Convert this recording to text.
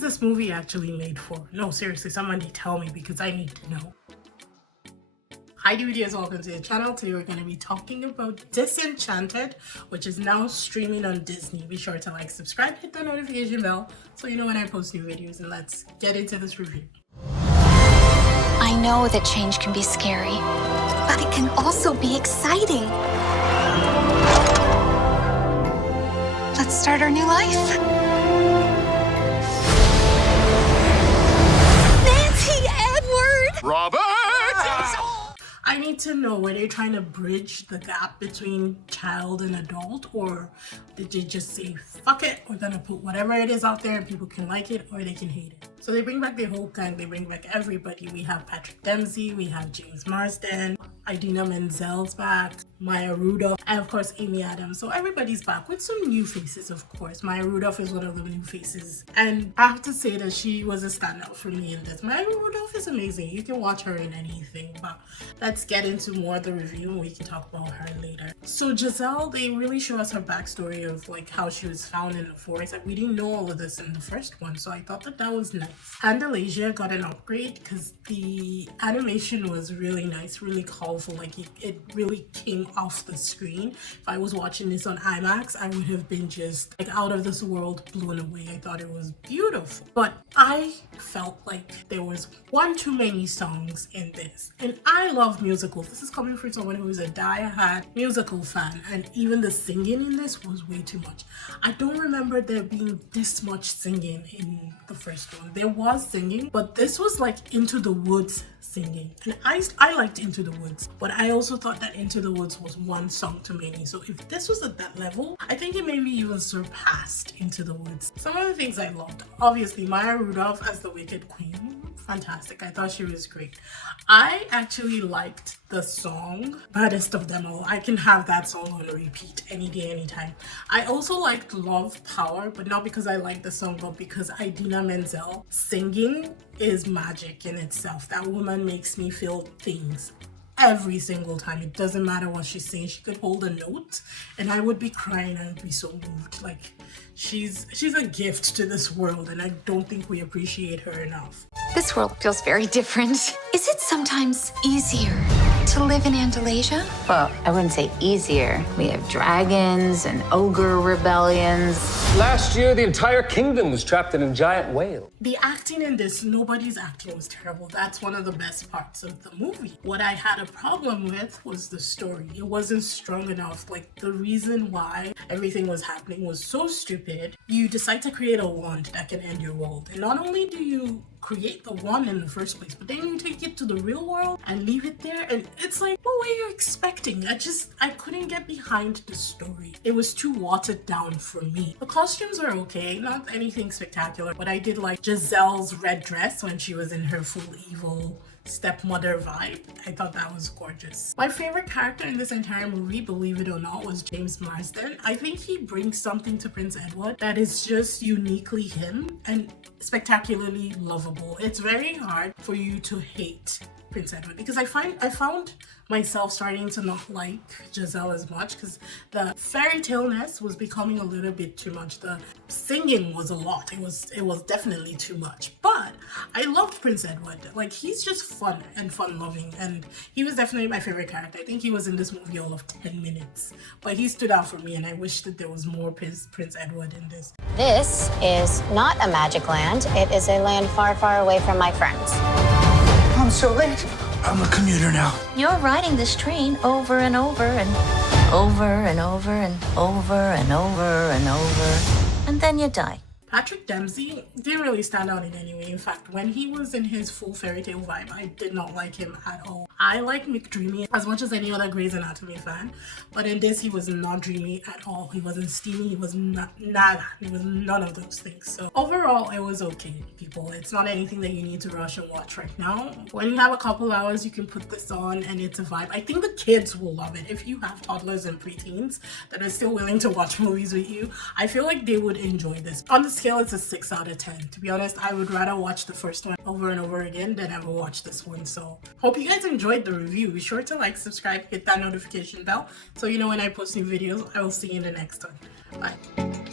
is this movie actually made for? No, seriously, somebody tell me because I need to know. Hi DVDers, welcome to the channel. Today we're going to be talking about Disenchanted, which is now streaming on Disney. Be sure to like, subscribe, hit the notification bell so you know when I post new videos, and let's get into this review. I know that change can be scary, but it can also be exciting. Let's start our new life. Nancy Edward! Robert! I need to know, were they trying to bridge the gap between child and adult, or did they just say, fuck it, we're gonna put whatever it is out there and people can like it or they can hate it? So they bring back the whole gang, they bring back everybody. We have Patrick Dempsey, we have James Marsden, Idina Menzel's back, Maya Rudolph, and of course Amy Adams. So everybody's back with some new faces, of course. Maya Rudolph is one of the new faces, and I have to say that she was a standout for me in this. Maya Rudolph is amazing. You can watch her in anything, but let's get into more of the review and we can talk about her later. So Giselle, they really show us her backstory of like how she was found in the forest. Like, we didn't know all of this in the first one, so I thought that that was nice. Andalasia got an upgrade because the animation was really nice, really colorful. Like it really came off the screen. If I was watching this on IMAX, I would have been just like out of this world, blown away. I thought it was beautiful, but I felt like there was one too many songs in this, and I love musicals. This is coming from someone who is a die-hard musical fan, and even the singing in this was way too much. I don't remember there being this much singing in the first one. There was singing, but this was like Into the Woods singing, and I liked Into the Woods, but I also thought that Into the Woods was one song too many. So if this was at that level, I think it maybe even surpassed Into the Woods. Some of the things I loved, obviously Maya Rudolph as the Wicked Queen, fantastic. I thought she was great. I actually liked the song Baddest of Them All. I can have that song on repeat any day, anytime. I also liked Love Power, but not because I like the song, but because Idina Menzel singing is magic in itself. That woman makes me feel things every single time. It doesn't matter what she's saying. She could hold a note and I would be crying. I would be so moved. Like, she's a gift to this world, and I don't think we appreciate her enough. This world feels very different. Is it sometimes easier to live in Andalasia? Well, I wouldn't say easier. We have dragons and ogre rebellions. Last year, the entire kingdom was trapped in a giant whale. The acting in this, nobody's acting was terrible. That's one of the best parts of the movie. What I had a problem with was the story. It wasn't strong enough. Like, the reason why everything was happening was so stupid. You decide to create a wand that can end your world. And not only do you create the wand in the first place, but then you take it to the real world and leave it there, and it's like, what were you expecting? I couldn't get behind the story. It was too watered down for me. The costumes are okay, not anything spectacular, but I did like Giselle's red dress when she was in her full evil stepmother vibe. I thought that was gorgeous. My favorite character in this entire movie, believe it or not, was James Marsden. I think he brings something to Prince Edward that is just uniquely him and spectacularly lovable. It's very hard for you to hate Prince Edward because I found myself starting to not like Giselle as much because the fairy tale-ness was becoming a little bit too much. The singing was a lot. It was definitely too much. But I loved Prince Edward. Like, he's just fun and fun-loving, and he was definitely my favorite character. I think he was in this movie all of 10 minutes, but he stood out for me, and I wish that there was more Prince Edward in this. This is not a magic land. It is a land far, far away from my friends. I'm so late. I'm a commuter now. You're riding this train over and over and over and over and over and over and over, and then you die. Patrick Dempsey didn't really stand out in any way. In fact, when he was in his full fairy tale vibe, I did not like him at all. I like McDreamy as much as any other Grey's Anatomy fan, but in this, he was not dreamy at all. He wasn't steamy. He was nada. He was none of those things. So overall, it was okay, people. It's not anything that you need to rush and watch right now. When you have a couple hours, you can put this on and it's a vibe. I think the kids will love it. If you have toddlers and preteens that are still willing to watch movies with you, I feel like they would enjoy this. On the scale, it's a 6 out of 10. To be honest, I would rather watch the first one over and over again than ever watch this one. So hope you guys enjoyed the review. Be sure to like, subscribe, hit that notification bell so you know when I post new videos. I will see you in the next one. Bye.